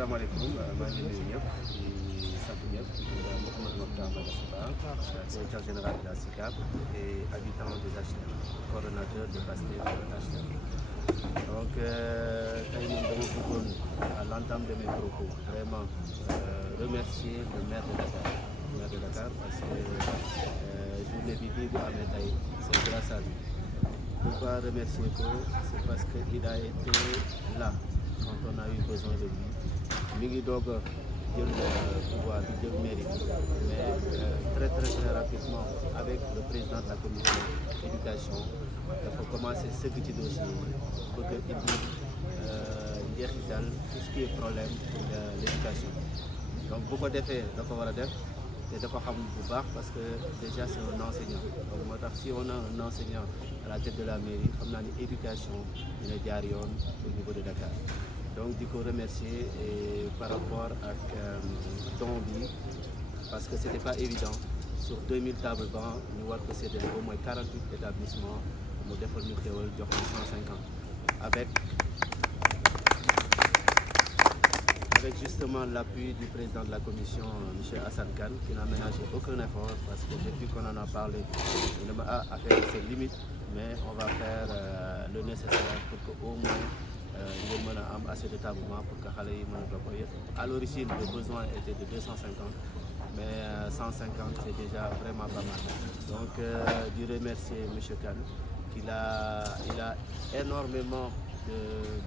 Asalaamaaleykum maa ngi nuyu ñëpp di sant ñëpp Mouhamed Mokhtar Mbaye Ba directeur général de la SICAP et habitant des HLM, coordonnateur de PASTEF HLM. Donc tey moom dama bëggoon à l'entame de mes propos vraiment remercier le maire de Dakar parce que journée bi bu amee tey c'est grâce à lui. Pourquoi remercier ko? C'est parce que il a été là quand on a eu besoin de lui. Mi ngi doog a jël pouvoir bi jël mairie mais très rapidement avec le président de la commission d'éducation dafa commencé sëgg ci dossier bëgg a indi njeexital tout ce qui est problème pour l'éducation. Donc bu ko defee da ko war a def te da ko xam bu baax parce que déjà c'est un enseignant. Donc moo tax si on a un enseignant à la tête de la mairie xam naa ni éducation dina jaar yoon au niveau de Dakar. Donc di ko remercier et par rapport ak don bi parce que c'était pas évident sur 2000 tables bancs ñu war ko séddale au moins 48 établissements mu defal ñu xéwal jox ñu 150 avec justement l'appui du président de la commission M. Hassan Kane qui n'a ménagé aucun effort parce que depuis qu'on en a parlé il ne m'a affaire ses limites mais on va faire le nécessaire pour que au moins ngeen mën a am assez de tablement pour que xale yi mën a topp yëpp. À l'origine le besoin était de 250 mais 150 c'est déjà vraiment pas mal. Donc di remercier monsieur Kane il a énormément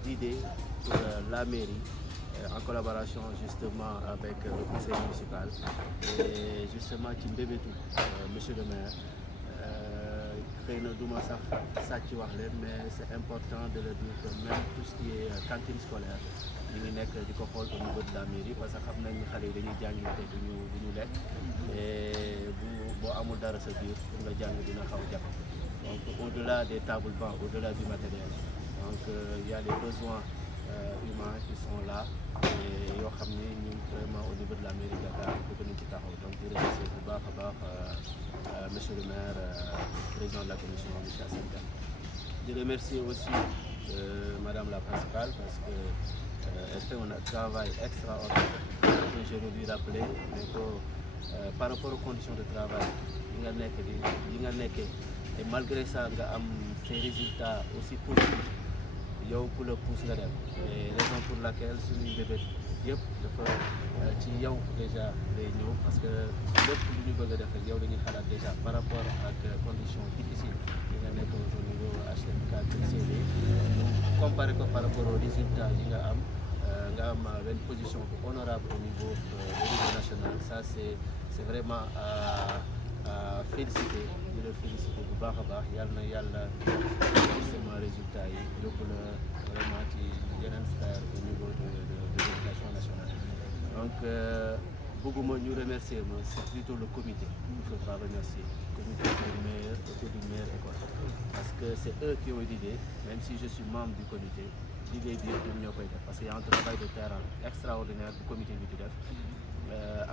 d'idées pour la mairie en collaboration justement avec le conseil municipal et justement ci mbébétu monsieur le maire. Xëy na du ma sax sàcc wax leen mais c'est important de le dire que même tout ce qui est cantine scolaire ñu ngi nekk di ko xool au niveau de la mairie parce que xam nañ ni xale yi dañuy jàngi te duñu lekk et boo amul dara sa biir pour nga jàng dina xaw jafe donc au-delà des tables bancs au-delà du matériel donc il y a les besoins humains qui sont là et yoo xam ne ñun vraiment au niveau de la mairie de Dakar bëgg nañ ci taxaw donc di remercier bu baax a baax monsieur le maire président de la commission monsieur Hassan Kane. Di remercier aussi madame la principale parce que elle fait un travail extraordinaire que je vais lui rappeler mais que par rapport aux conditions de travail yi nga nekkee et malgré ça nga am ces résultats aussi positifs yow ku la pousse nga dem et raison pour laquelle suñuy bébét yëpp dafa ci yow déjà day ñëw parce que lépp lu ñu bëgg a def rek yow dañuy xalaat déjà par rapport ak conditions difficiles yi nga nekk au niveau HLM 4CD comparé ko par rapport aux résultats yi nga am benn position bu honorable au niveau national. Ça c'est vraiment à féliciter di la féliciter bu baax a baax yàlla na yàlla justement résultats yi yóbbu la vraiment ci yeneen sphère au niveau de l'éducation nationale. Donc bëgguma ñu remercier ma c'est plutôt le comité il faudra remercier comité autour du meilleur école parce que c'est eux qui ont eu l'idée même si je suis membre du comité liggéey bi yëpp ñoom ñoo koy def parce que y a un travail de terrain extraordinaire bu comité bi di def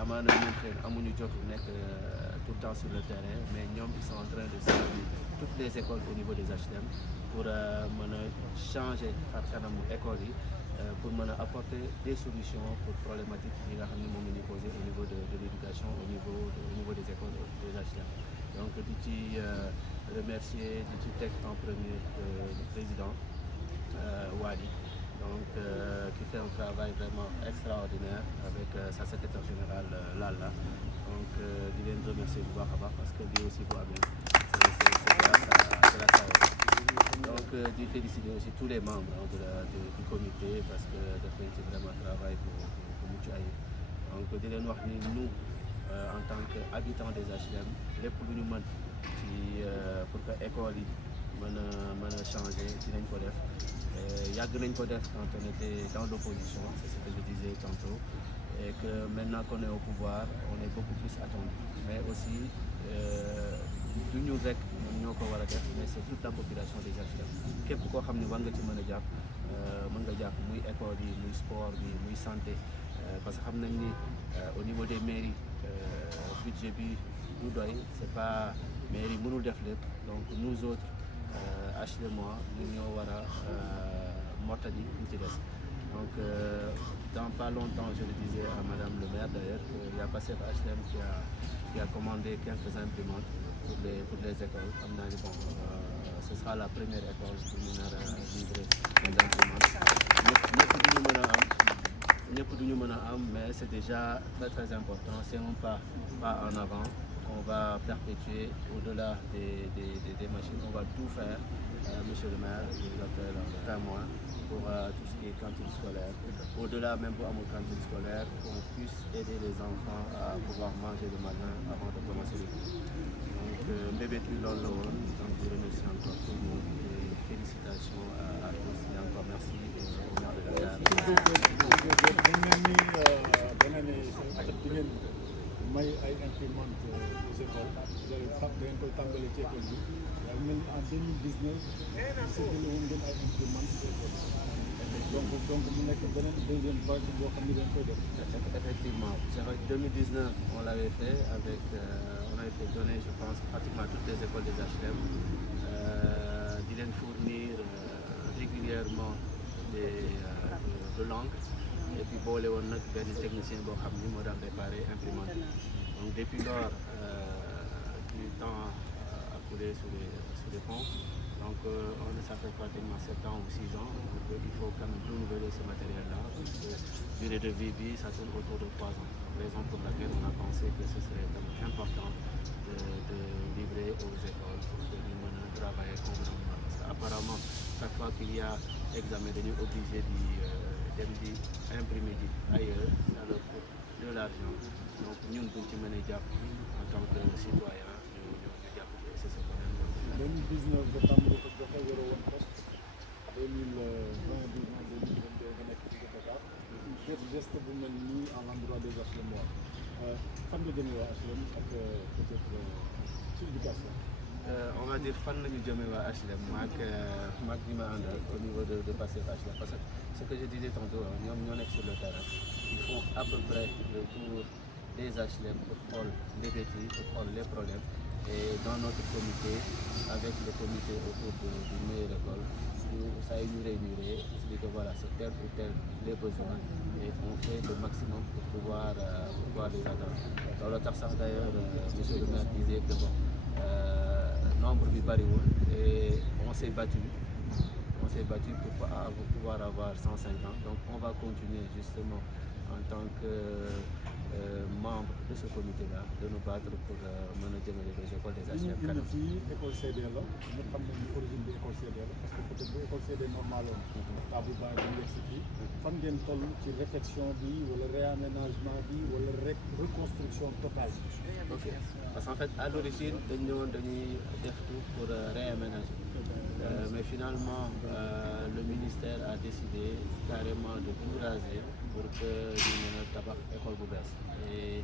amaana ñun xëy na amuñu jot nekk tout le temps sur le terrain mais ñoom ils sont en train de servir toutes les écoles au niveau des HLM pour mën a changer xar kanamu écoles yi pour mën a apporter des solutions pour problématiques yi nga xam ne moom la ñuy poser au niveau de l'éducation au niveau des écoles des HLM. Donc di ci remercier di ci teg en premier le président Wadi donc qui fait un travail vraiment extraordinaire avec sa secrétaire générale Lalla donc di leen remercier bu baax a baax parce que lii aussi bu amee c'est grâce à donc di féliciter aussi tous les membres du comité parce que def nañ ci vraiment travail bu mucc ayib donc di leen wax ni nous en tant que habitants des HLM lépp lu ñu mën ci pour que école yi mën a changer dinañ ko def yàgg nañ ko def quand on était dans l'opposition c'est ce que je disais tantôt et que maintenant qu'on est au pouvoir on est beaucoup plus attendu mais aussi du ñu rek ñoo ko war a def mais c'est toute la population des HLM képp koo xam ne war nga ci mën a jàpp mën nga jàpp muy école yi muy sport bi muy santé parce que xam nañ ni au niveau des mairies budget bi du doy c'est pas mairie mënul def lépp donc nous autres HLM ñun ñoo war a mottali ñu ci des Donc, dans pas longtemps, je le disais à Madame le maire d'ailleurs, qu'il y a Pastef HLM qui a commandé quelques imprimantes pour les écoles. Bon, ce sera la première école pour nous livrer les imprimantes. Mais c'est déjà très important. C'est un pas en avant qu'on va perpétuer au-delà des machines. On va tout faire. Monsieur le maire, je vous appelle à moi pour tout ce qui est cantine scolaire. Au-delà même pour mon cantine scolaire, qu'on puisse aider les enfants à pouvoir manger le matin avant de commencer le cours. Donc, bébé plus dans le monde. Donc, je remercie encore tout le monde et félicitations à tous et encore merci au maire de Dakar. may ay imprimante aux écoles dañ koy tàmbali ci école bi waaye mel ni en 2019 séddale woon ngeen ay imprimante ci école donc mu nekk beneen deuxième vague boo xam ne dañ koy def. Effectivement, c'est vrai que 2019 on l'avait fait avec on avait fait donner je pense pratiquement toutes les écoles des HLM di leen fournir régulièrement de l'encre. Et puis boole woon nag benn technicien boo xam ni moo daan réparé imprimante. Donc depuis lors du temps a coulé sous les ponts. Donc ça fait pratiquement 7 ans ou 6 ans. Donc il faut quand même renouveler ce matériel-là. Parce que durée de vie bi ça tourne autour de 3 ans. Raison pour laquelle on a pensé que ce serait important de livrer aux écoles pour que ñu mën a travailler convenablement. Parce qu'apparemment chaque fois qu'il y a examen dañuy obligé di imprimer ailleurs, ça leur coûte de l'argent. Donc ñun buñ ci mën a jàpp en tant que citoyen ñu jàpp c'est ce qu'on aime. 2019 ba tàmbali ko joxe yore woon poste 2020 2022 nga nekk ci Dakar def geste bu mel nii à l'endroit des HLM fan nga jëmee waa HLM ak peut-être ci éducation. On va dire fan la ñu jëmee waa HLM maak ñi ma àndal au niveau de Pastef HLM parce que ce que je disais tantôt ñoom ñoo nekk sur le terrain ils font à peu près le tour des HLM pour xool les défis pour xool les problèmes et dans notre comité avec le comité autour du meilleure école ça a ñu réunir expliquer voilà c'est tel ou tel les besoins et on fait le maximum pour pouvoir les atteindre. Loolu tax sax d'ailleurs monsieur le maire disait que bon nombre bi bariwul et on s'est battu pour pouvoir avoir 150. Donc on va continuer justement en tant que membre de ce comité-là de nous battre pour mën a jëmale les écoles des HLM kanam. fii école CD la ñu xam nañu origine bi école CD la parce que peut-être bu école CD normal woon table baa ngi yegg si fii fan ngeen toll ci réfection bi wala réaménagement bi wala reconstruction totale bi. Ok parce qu'en fait à l'origine dañ ñëwoon dañuy def tout pour réaménager mais finalement le ministère a décidé carrément de tout raser pour que ñu mën a tabax école bu bees et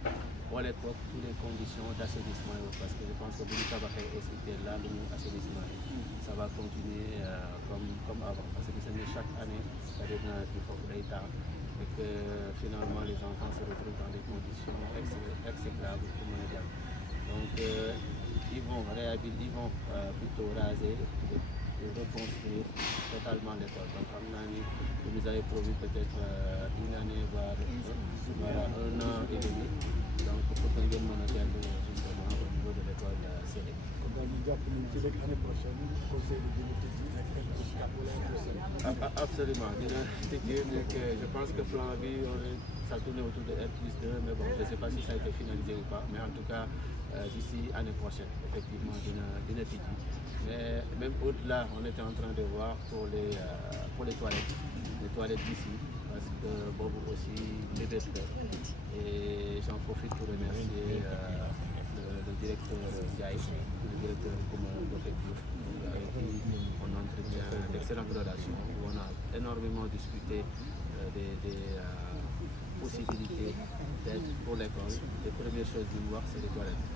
boole ko toutes les conditions d'assainissement yi parce que je pense que bu ñu tabaxee aussi te là lu ñu assainissement yi ça va continuer comme avant parce que c'est chaque année période nawet bi foofu day taa et que finalement les enfants se retrouvent dans des conditions exécrables pour mën a jàng donc ils vont plutôt raser et reconstruire totalement l'école. Donc xam naa ni vous nous avez promis peut-être une année voire 1 an et demi donc pour que ngeen mën a dellu justement au niveau de l'école CD. kon daal ñu jàpp ni ci rek année prochaine conseil de dina tëj nekk N+4 wala N+5. Absolument dina tëjee nekk je pense que plan bi ça tourne autour de R+2 mais bon je sais pas si ça a été finalisé ou pas mais en tout cas d'ici année prochaine effectivement dina tëj mais même au-delà on était en train de voir pour les toilettes d'ici parce que boobu aussi mbébét la et j'en profite pour remercier le directeur Ndiaye le directeur communal d'Ofectif avec qui on entretient d'excellentes relations où on a énormément discuté des possibilités d'aide pour l'école. Les premières choses du wax c'est les toilettes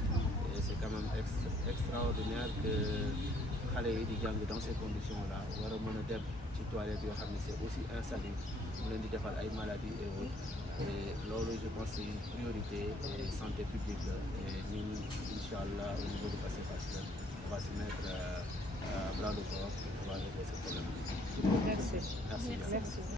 et c'est quand même extraordinaire que xale yi di jàng dans ces conditions-là war a mën a dem ci toilettes yoo xam ne c'est aussi insalubre mu leen di defal ay maladies et autres et loolu je pense c'est une priorité et santé publique la et ñun inchallah au niveau de Pastef HLM on va se mettre à bras le corps pour pouvoir régler ce problème. Merci.